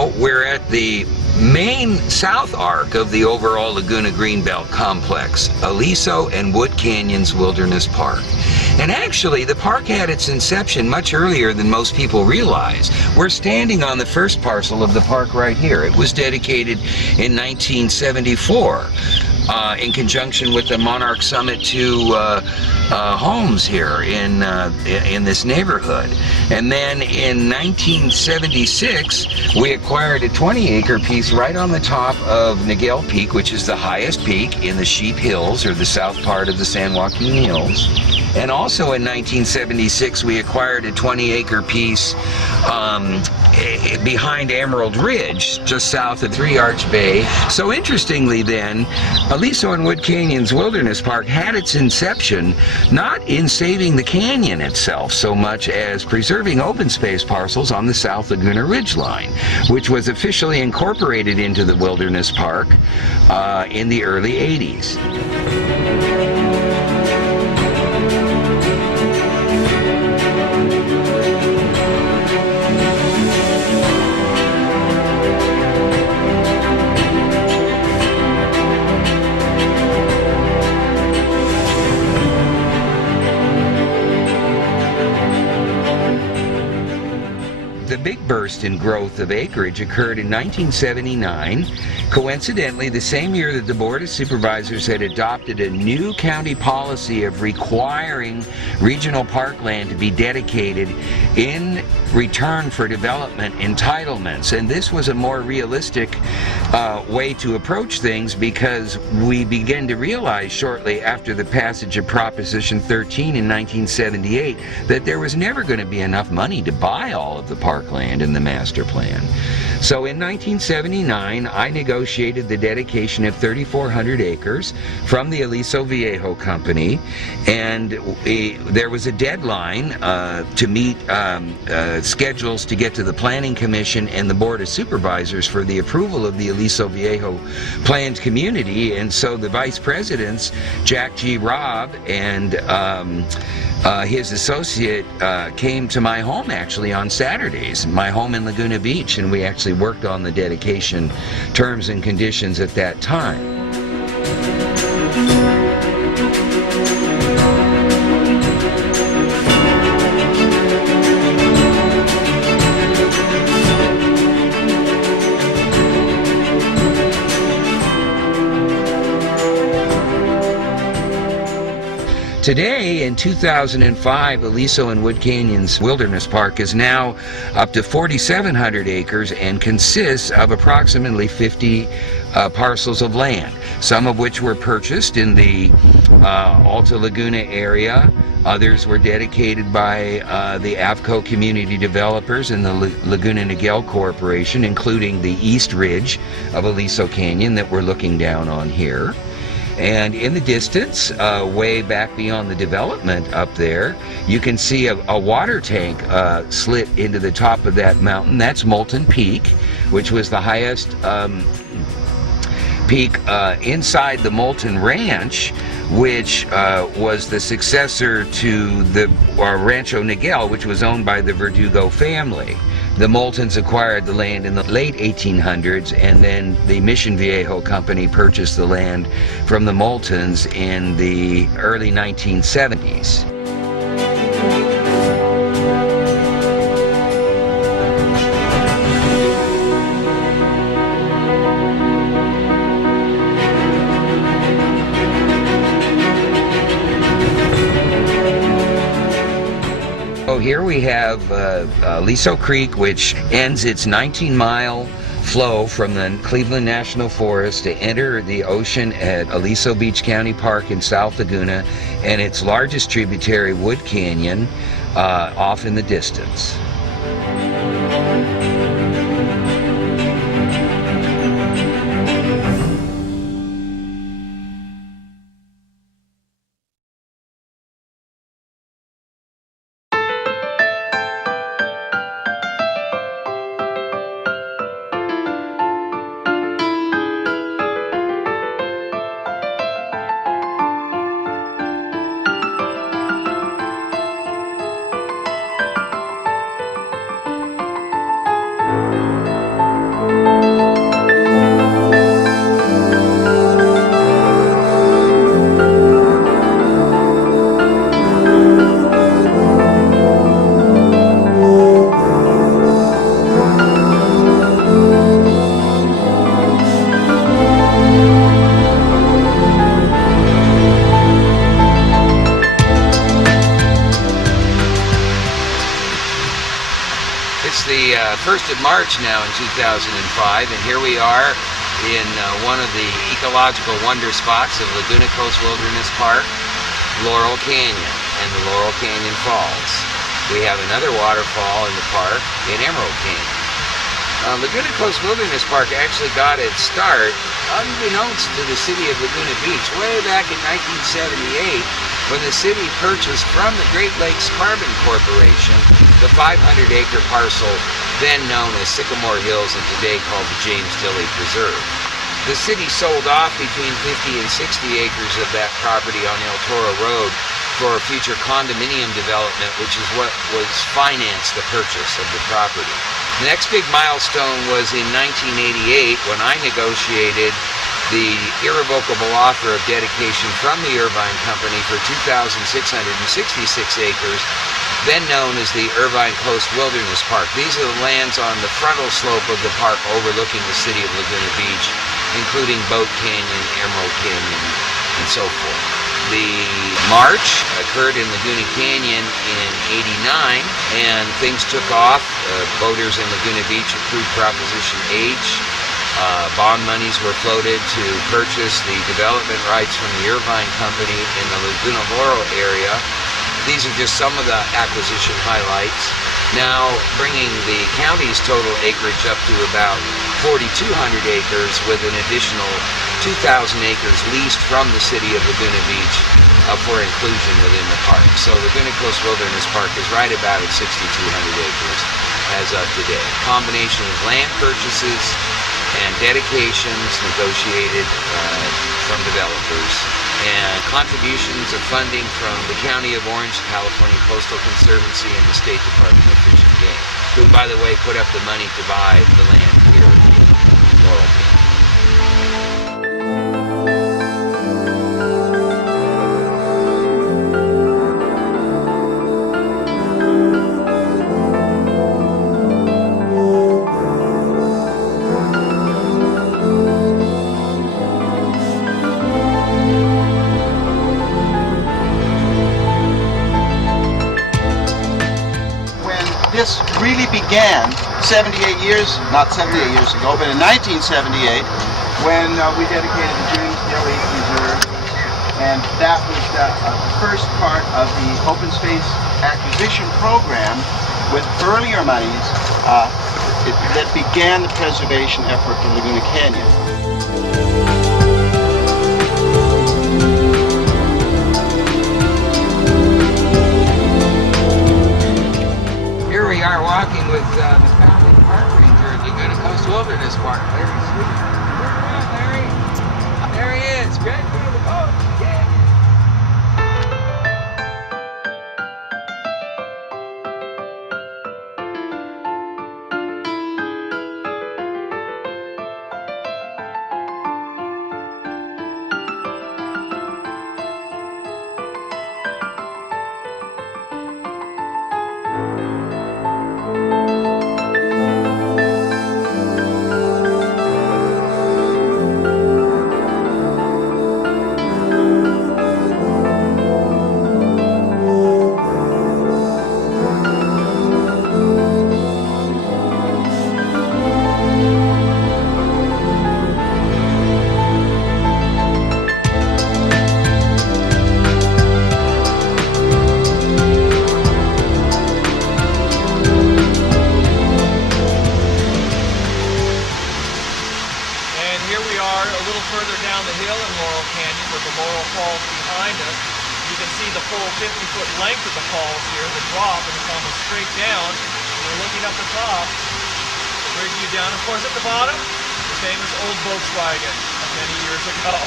now we're at the main south arc of the overall Laguna Greenbelt complex, Aliso and Wood Canyons Wilderness Park. And actually, the park had its inception much earlier than most people realize. We're standing on the first parcel of the park right here. It was dedicated in 1974 in conjunction with the Monarch Summit 2 homes here in this neighborhood. And then in 1976, we acquired a 20-acre piece right on the top of Niguel Peak, which is the highest peak in the Sheep Hills, or the south part of the San Joaquin Hills. And also in 1976, we acquired a 20-acre piece behind Emerald Ridge, just south of Three Arch Bay. So interestingly then, Aliso and Wood Canyons Wilderness Park had its inception not in saving the canyon itself so much as preserving open space parcels on the South Laguna Ridgeline, which was officially incorporated into the Wilderness Park in the early 80s. The big burst in growth of acreage occurred in 1979, coincidentally the same year that the Board of Supervisors had adopted a new county policy of requiring regional parkland to be dedicated in return for development entitlements. And this was a more realistic way to approach things, because we began to realize shortly after the passage of Proposition 13 in 1978 that there was never going to be enough money to buy all of the parkland in the master plan. So in 1979, I negotiated the dedication of 3,400 acres from the Aliso Viejo Company, and there was a deadline to meet schedules to get to the Planning Commission and the Board of Supervisors for the approval of the Aliso Viejo planned community. And so the vice presidents, Jack G. Robb and his associate, came to my home actually on Saturdays, my home in Laguna Beach, and we actually worked on the dedication terms and conditions at that time. Today, in 2005, Aliso and Wood Canyons Wilderness Park is now up to 4,700 acres and consists of approximately 50 parcels of land, some of which were purchased in the Alta Laguna area. Others were dedicated by the AVCO community developers and the Laguna Niguel Corporation, including the East Ridge of Aliso Canyon that we're looking down on here. And in the distance, way back beyond the development up there, you can see a water tank slit into the top of that mountain. That's Molten Peak, which was the highest peak inside the Molten Ranch, which was the successor to the Rancho Niguel, which was owned by the Verdugo family. The Moltons acquired the land in the late 1800s, and then the Mission Viejo company purchased the land from the Moltons in the early 1970s. Here we have Aliso Creek, which ends its 19-mile flow from the Cleveland National Forest to enter the ocean at Aliso Beach County Park in South Laguna, and its largest tributary, Wood Canyon, off in the distance. the 1st of March now in 2005, and here we are in one of the ecological wonder spots of Laguna Coast Wilderness Park, Laurel Canyon and the Laurel Canyon Falls. We have another waterfall in the park in Emerald Canyon. Laguna Coast Wilderness Park actually got its start, unbeknownst to the city of Laguna Beach, way back in 1978, when the city purchased from the Great Lakes Carbon Corporation the 500-acre parcel then known as Sycamore Hills and today called the James Dilley Preserve. The city sold off between 50 and 60 acres of that property on El Toro Road for future condominium development, which is what was financed the purchase of the property. The next big milestone was in 1988 when I negotiated the irrevocable offer of dedication from the Irvine Company for 2,666 acres, then known as the Irvine Coast Wilderness Park. These are the lands on the frontal slope of the park overlooking the city of Laguna Beach, including Boat Canyon, Emerald Canyon, and so forth. The march occurred in Laguna Canyon in '89, and things took off. Boaters in Laguna Beach approved Proposition H. Bond monies were floated to purchase the development rights from the Irvine Company in the Laguna Laurel area. These are just some of the acquisition highlights. Now bringing the county's total acreage up to about 4,200 acres with an additional 2,000 acres leased from the city of Laguna Beach for inclusion within the park. So Laguna Coast Wilderness Park is right about at 6,200 acres as of today. Combination of land purchases and dedications negotiated from developers, and contributions of funding from the County of Orange, California Coastal Conservancy, and the State Department of Fish and Game, who, by the way, put up the money to buy the land here in Laurel King. This really began 78 years, not 78 years ago, but in 1978 when we dedicated the James Dilley Preserve, and that was the first part of the open space acquisition program with earlier monies that began the preservation effort for Laguna Canyon. We are walking with the founding park ranger at Laguna Coast Wilderness Park, Larry Sweet. Turn around, Larry. There he is. Great view of the boat. Yeah. You can see the full 50-foot length of the falls here, the drop, and it's almost straight down. We're looking up the top, great view down. Of course, at the bottom, the famous old Volkswagen of many years ago.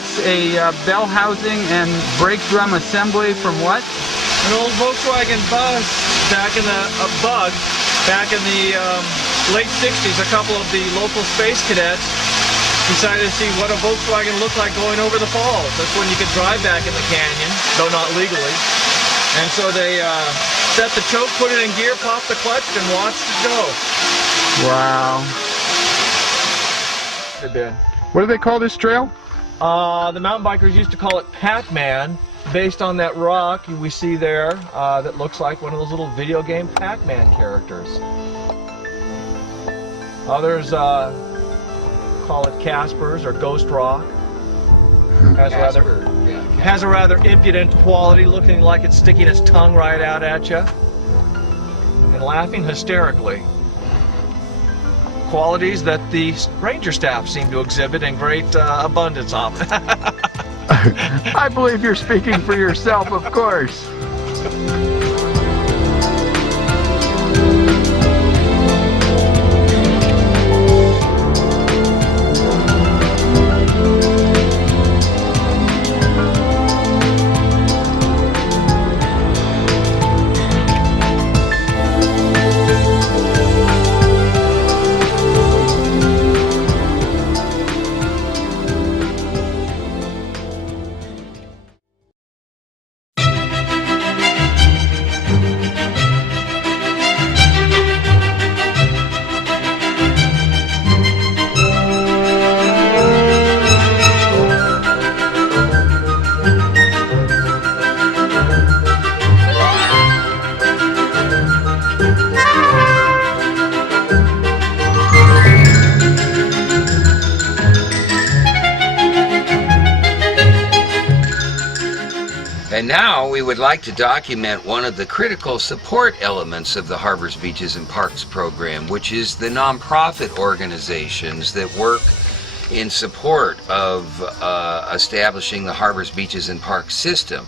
That's a bell housing and brake drum assembly from what? An old Volkswagen bus back in the late 60s. A couple of the local space cadets decided to see what a Volkswagen looked like going over the falls. That's when you could drive back in the canyon, though not legally. And so they set the choke, put it in gear, popped the clutch, and watched it go. Wow. Hey, Ben. What do they call this trail? The mountain bikers used to call it Pac-Man, based on that rock we see there that looks like one of those little video game Pac-Man characters. Others call it Casper's or Ghost Rock. Has a rather impudent quality, looking like it's sticking its tongue right out at you and laughing hysterically. Qualities that the ranger staff seem to exhibit in great abundance of. I believe you're speaking for yourself, of course. And now we would like to document one of the critical support elements of the Harbors, Beaches, and Parks program, which is the nonprofit organizations that work in support of establishing the Harbors, Beaches, and Parks system.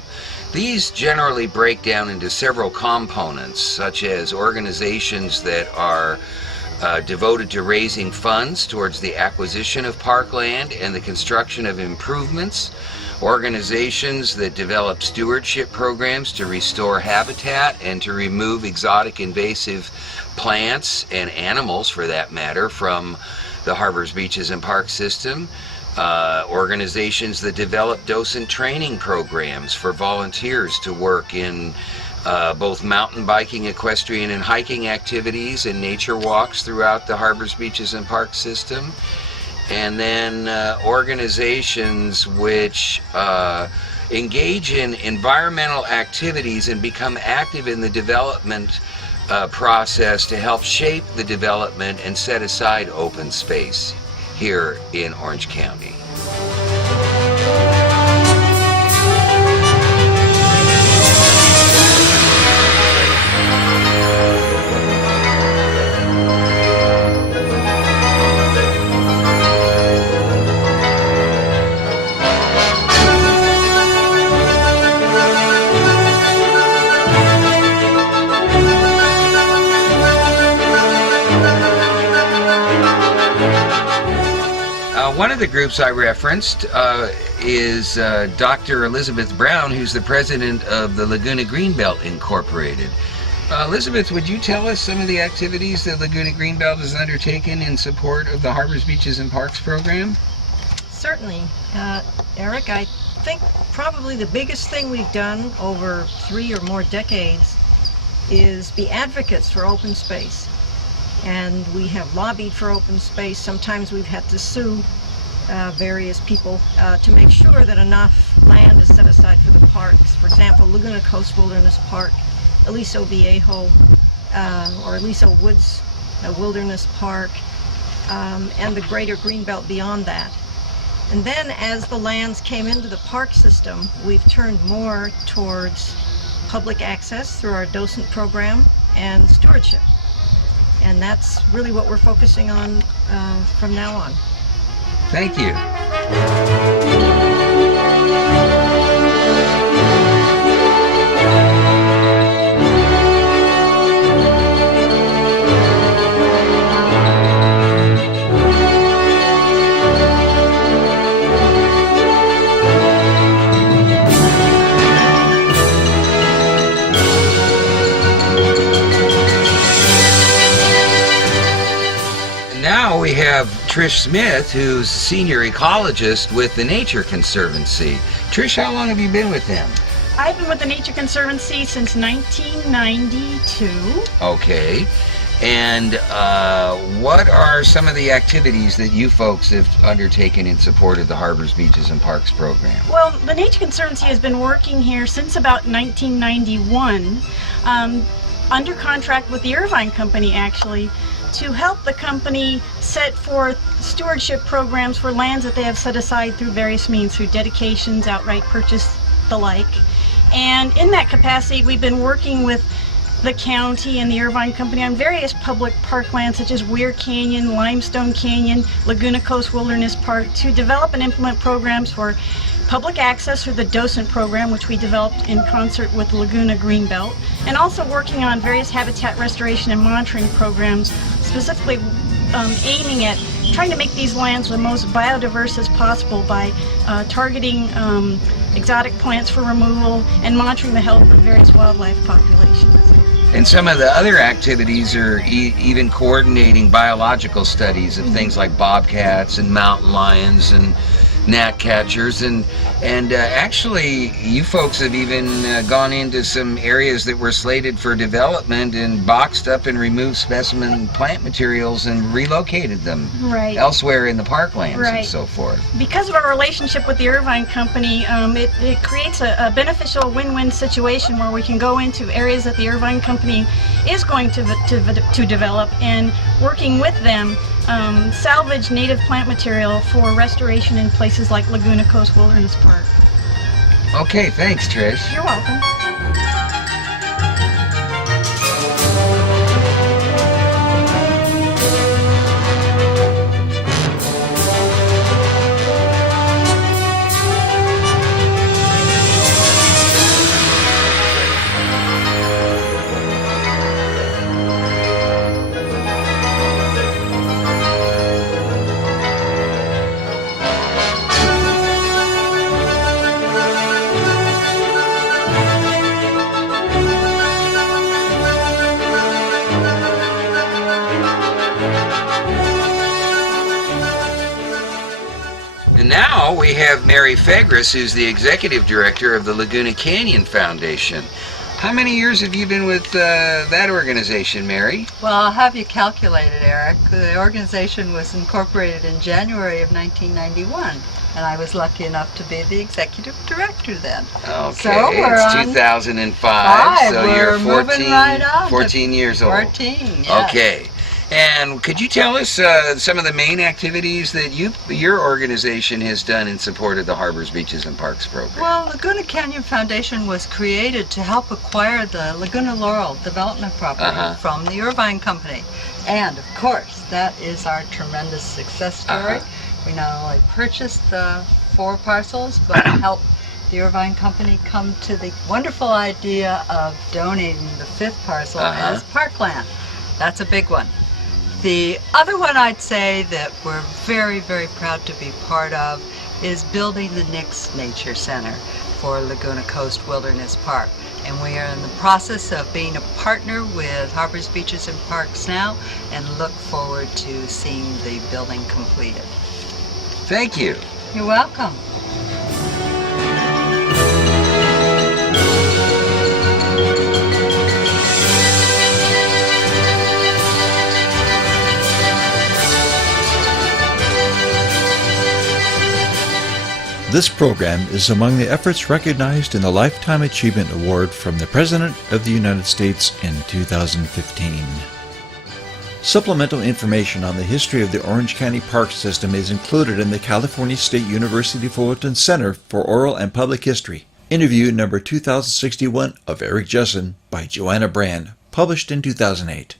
These generally break down into several components, such as organizations that are devoted to raising funds towards the acquisition of parkland and the construction of improvements, organizations that develop stewardship programs to restore habitat and to remove exotic invasive plants and animals, for that matter, from the Harbors, Beaches, and Parks system, organizations that develop docent training programs for volunteers to work in both mountain biking, equestrian, and hiking activities and nature walks throughout the Harbors, Beaches, and Parks system. And then organizations which engage in environmental activities and become active in the development process to help shape the development and set aside open space here in Orange County. One of the groups I referenced is Dr. Elizabeth Brown, who's the president of the Laguna Greenbelt Incorporated. Elizabeth, would you tell us some of the activities that Laguna Greenbelt has undertaken in support of the Harbors, Beaches, and Parks program? Certainly. Eric, I think probably the biggest thing we've done over 3 or more decades is be advocates for open space. And we have lobbied for open space. Sometimes we've had to sue various people to make sure that enough land is set aside for the parks. For example, Laguna Coast Wilderness Park, Aliso Viejo, or Aliso Woods Wilderness Park, and the greater Greenbelt beyond that. And then as the lands came into the park system, we've turned more towards public access through our docent program and stewardship. And that's really what we're focusing on from now on. Thank you. Trish Smith, who's senior ecologist with the Nature Conservancy. Trish, how long have you been with them? I've been with the Nature Conservancy since 1992. Okay. And what are some of the activities that you folks have undertaken in support of the Harbors, Beaches, and Parks program? Well, the Nature Conservancy has been working here since about 1991, under contract with the Irvine Company, actually, to help the company set forth stewardship programs for lands that they have set aside through various means, through dedications, outright purchase, the like. And in that capacity, we've been working with the county and the Irvine Company on various public parklands such as Weir Canyon, Limestone Canyon, Laguna Coast Wilderness Park to develop and implement programs for public access through the docent program, which we developed in concert with Laguna Greenbelt, and also working on various habitat restoration and monitoring programs, specifically aiming at trying to make these lands the most biodiverse as possible by targeting exotic plants for removal and monitoring the health of various wildlife populations. And some of the other activities are even coordinating biological studies of things like bobcats and mountain lions and gnatcatchers, and actually you folks have even gone into some areas that were slated for development and boxed up and removed specimen plant materials and relocated them elsewhere in the parklands and so forth. Because of our relationship with the Irvine Company, it creates a beneficial win-win situation where we can go into areas that the Irvine Company is going to develop, and working with them salvage native plant material for restoration in places like Laguna Coast Wilderness Park. Okay, thanks, Trish. You're welcome. And now we have Mary Fegris, who's the executive director of the Laguna Canyon Foundation. How many years have you been with that organization, Mary? Well, I'll have you calculated, Eric. The organization was incorporated in January of 1991, and I was lucky enough to be the executive director then. Okay, so it's 2005, so you're 14, right 14 years old. 14, yes. Okay. And could you tell us some of the main activities that your organization has done in support of the Harbors, Beaches, and Parks program? Well, Laguna Canyon Foundation was created to help acquire the Laguna Laurel development property from the Irvine Company. And, of course, that is our tremendous success story. We not only purchased the 4 parcels, but helped the Irvine Company come to the wonderful idea of donating the 5th parcel as parkland. That's a big one. The other one I'd say that we're very, very proud to be part of is building the next Nature Center for Laguna Coast Wilderness Park. And we are in the process of being a partner with Harbors, Beaches, and Parks now, and look forward to seeing the building completed. Thank you. You're welcome. This program is among the efforts recognized in the Lifetime Achievement Award from the President of the United States in 2015. Supplemental information on the history of the Orange County Park System is included in the California State University Fullerton Center for Oral and Public History. Interview number 2061 of Eric Jessen by Joanna Brand, published in 2008.